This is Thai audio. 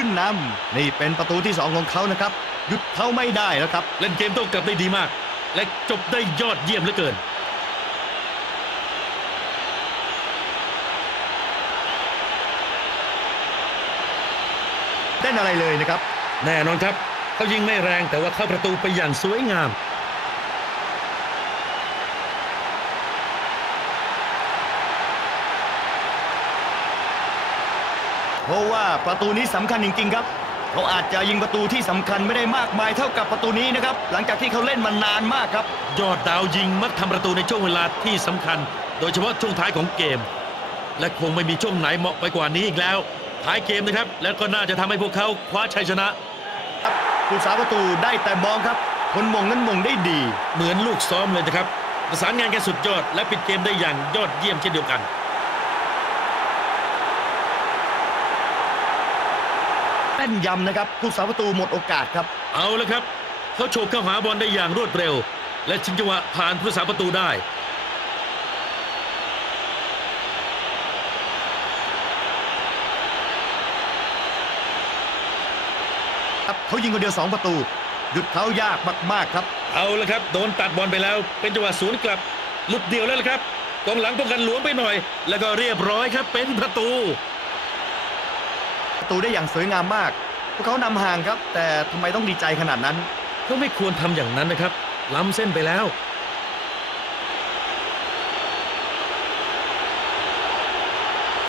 ขึ้นนำนี่เป็นประตูที่สองของเขานะครับ หยุดเขาไม่ได้แล้วครับ เล่นเกมโต้กลับได้ดีมาก และจบได้ยอดเยี่ยมเหลือเกินเต้นอะไรเลยนะครับ แน่นอนครับ เขายิงไม่แรงแต่ว่าเข้าประตูไปอย่างสวยงาม เพราะว่าประตูนี้สำคัญจริงๆครับเขาอาจจะยิงประตูที่สำคัญไม่ได้มากมายเท่ากับประตูนี้นะครับ หลังจากที่เขาเล่นมานานมากครับ ยอดดาวยิงมักทำประตูในช่วงเวลาที่สำคัญ โดยเฉพาะช่วงท้ายของเกม และคงไม่มีช่วงไหนเหมาะไปกว่านี้อีกแล้ว ท้ายเกมนะครับ แล้วก็น่าจะทำให้พวกเขาคว้าชัยชนะผู้สาประตูได้แต่มองครับ คนมงนั้นมงได้ดี เหมือนลูกซ้อมเลยนะครับประสานงานกันสุดยอดและปิดเกมได้อย่างยอดเยี่ยมเช่นเดียวกัน แม่นยำนะครับผู้สาประตูหมดโอกาสครับ เอาละครับ เขาโฉบเข้าหาบอลได้อย่างรวดเร็ว และชิงจังหวะผ่านผู้สาประตูได้ครับเขายิงคนเดียวสองประตู หยุดเขายากมากๆครับ เอาละครับ โดนตัดบอลไปแล้ว เป็นจังหวะสวนกลับหลุดเดียวแล้วละครับกองหลังป้องกันหลวมไปหน่อย แล้วก็เรียบร้อยครับเป็นประตูประ ตูได้อย่างสวยงามมาก พวกเขานำห่างครับ แต่ทำไมต้องดีใจขนาดนั้น ก็ไม่ควรทำอย่างนั้นนะครับ ล้ำเส้นไปแล้ว